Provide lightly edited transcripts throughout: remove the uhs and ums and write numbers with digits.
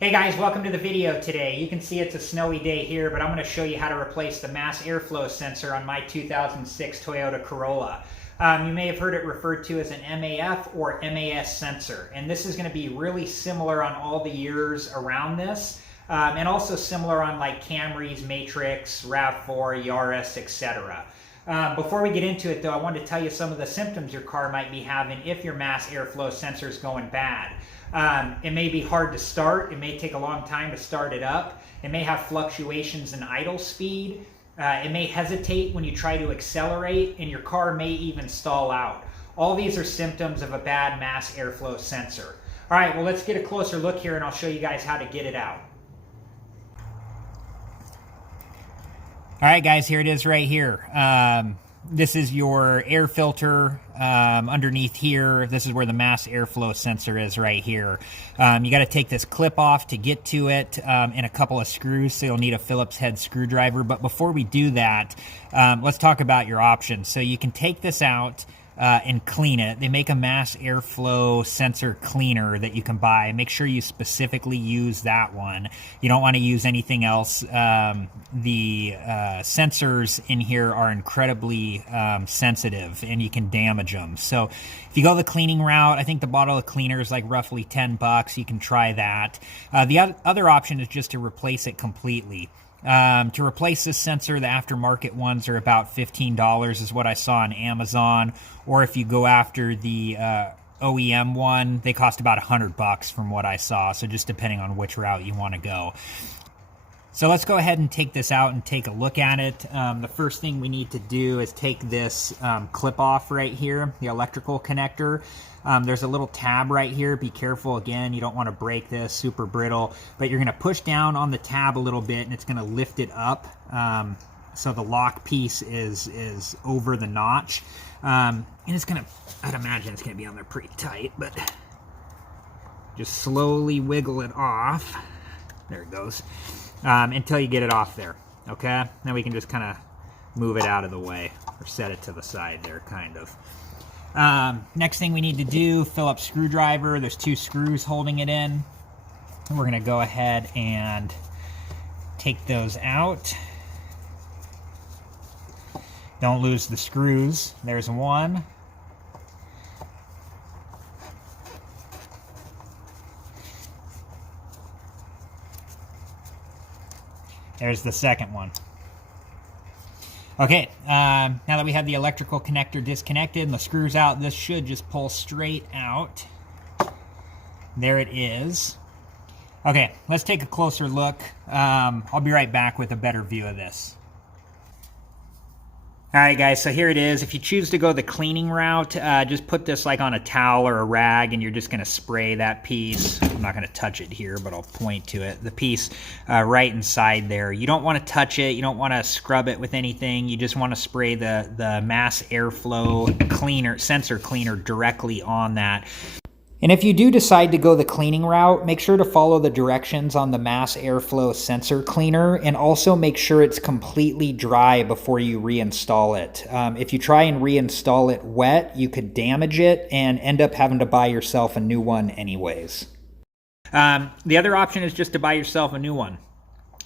Hey guys, welcome to the video today. You can see it's a snowy day here, but I'm going to show you how to replace the mass airflow sensor on my 2006 Toyota Corolla. You may have heard it referred to as an MAF or MAS sensor, and this is going to be really similar on all the years around this, and also similar on like Camrys, Matrix, RAV4, Yaris, etc. Before we get into it though, I want to tell you some of the symptoms your car might be having if your mass airflow sensor is going bad. It may be hard to start. It may take a long time to start it up. It may have fluctuations in idle speed. It may hesitate when you try to accelerate, and your car may even stall out. All these are symptoms of a bad mass airflow sensor. All right, well, let's get a closer look here and I'll show you guys how to get it out. All right, guys, here it is right here. This is your air filter underneath here. This is where the mass airflow sensor is right here. You got to take this clip off to get to it and a couple of screws, so you'll need a Phillips head screwdriver. But before we do that, let's talk about your options. So you can take this out and clean it. They make a mass airflow sensor cleaner that you can buy. Make sure you specifically use that one. You don't want to use anything else. The sensors in here are incredibly sensitive and you can damage them. So if you go the cleaning route, I think the bottle of cleaner is like roughly 10 bucks. You can try that. The other option is just to replace it completely. To replace this sensor, the aftermarket ones are about $15 is what I saw on Amazon. Or if you go after the OEM one, they cost about 100 bucks from what I saw. So just depending on which route you want to go. So let's go ahead and take this out and take a look at it. The first thing we need to do is take this clip off right here, the electrical connector. There's a little tab right here. Be careful, again, you don't want to break this, super brittle, but you're going to push down on the tab a little bit and it's going to lift it up. So the lock piece is over the notch. And it's going to, I'd imagine it's going to be on there pretty tight, but just slowly wiggle it off. There it goes. Until you get it off there, okay? Then we can just kind of move it out of the way or set it to the side there, kind of. Next thing we need to do, Phillips screwdriver. There's 2 screws holding it in. And we're going to go ahead and take those out. Don't lose the screws. There's one. There's the second one. Okay, now that we have the electrical connector disconnected and the screws out, this should just pull straight out. There it is. Okay, let's take a closer look. I'll be right back with a better view of this. All right, guys, so here it is. If you choose to go the cleaning route, just put this like on a towel or a rag, and you're just going to spray that piece. I'm not going to touch it here, but I'll point to it. The piece right inside there. You don't want to touch it. You don't want to scrub it with anything. You just want to spray the mass airflow cleaner, sensor cleaner directly on that. And if you do decide to go the cleaning route, make sure to follow the directions on the mass airflow sensor cleaner, and also make sure it's completely dry before you reinstall it. If you try and reinstall it wet, you could damage it and end up having to buy yourself a new one anyways. The other option is just to buy yourself a new one.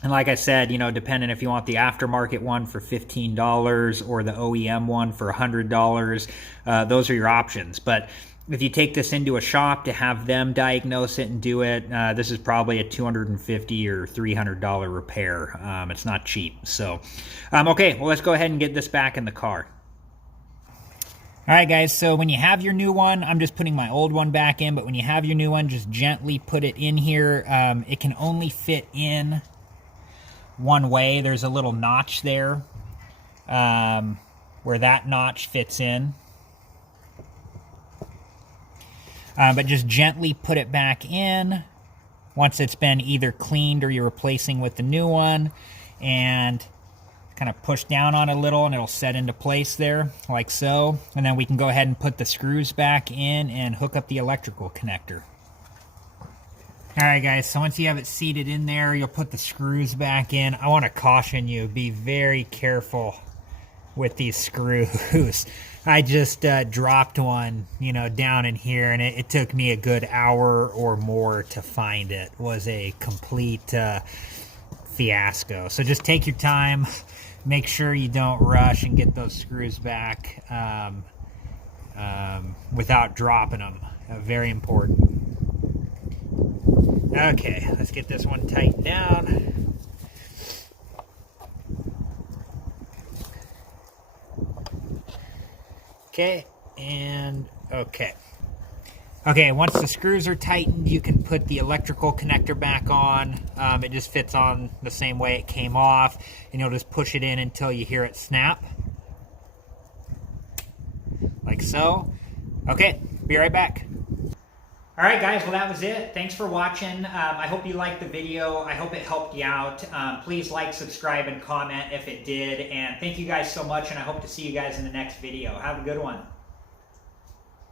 And like I said, you know, depending if you want the aftermarket one for $15 or the OEM one for $100, those are your options. But if you take this into a shop to have them diagnose it and do it, this is probably a $250 or $300 repair. It's not cheap. So, okay, well, let's go ahead and get this back in the car. All right, guys, so when you have your new one, I'm just putting my old one back in, but when you have your new one, just gently put it in here. It can only fit in one way. There's a little notch there where that notch fits in. But just gently put it back in once it's been either cleaned or you're replacing with the new one, and kind of push down on it a little and it'll set into place there like so. And then we can go ahead and put the screws back in and hook up the electrical connector. All right, guys, so once you have it seated in there, you'll put the screws back in. I want to caution you, be very careful with these screws. I just dropped one, you know, down in here, and it took me a good hour or more to find it. It was a complete fiasco. So just take your time, make sure you don't rush and get those screws back without dropping them. Very important. Okay, let's get this one tightened down. Okay, and okay. Okay, once the screws are tightened, you can put the electrical connector back on. It just fits on the same way it came off, and you'll just push it in until you hear it snap. Like so. Okay, be right back. All right, guys, well, that was it. Thanks for watching. I hope you liked the video. I hope it helped you out. Please like, subscribe, and comment if it did. And thank you guys so much, and I hope to see you guys in the next video. Have a good one.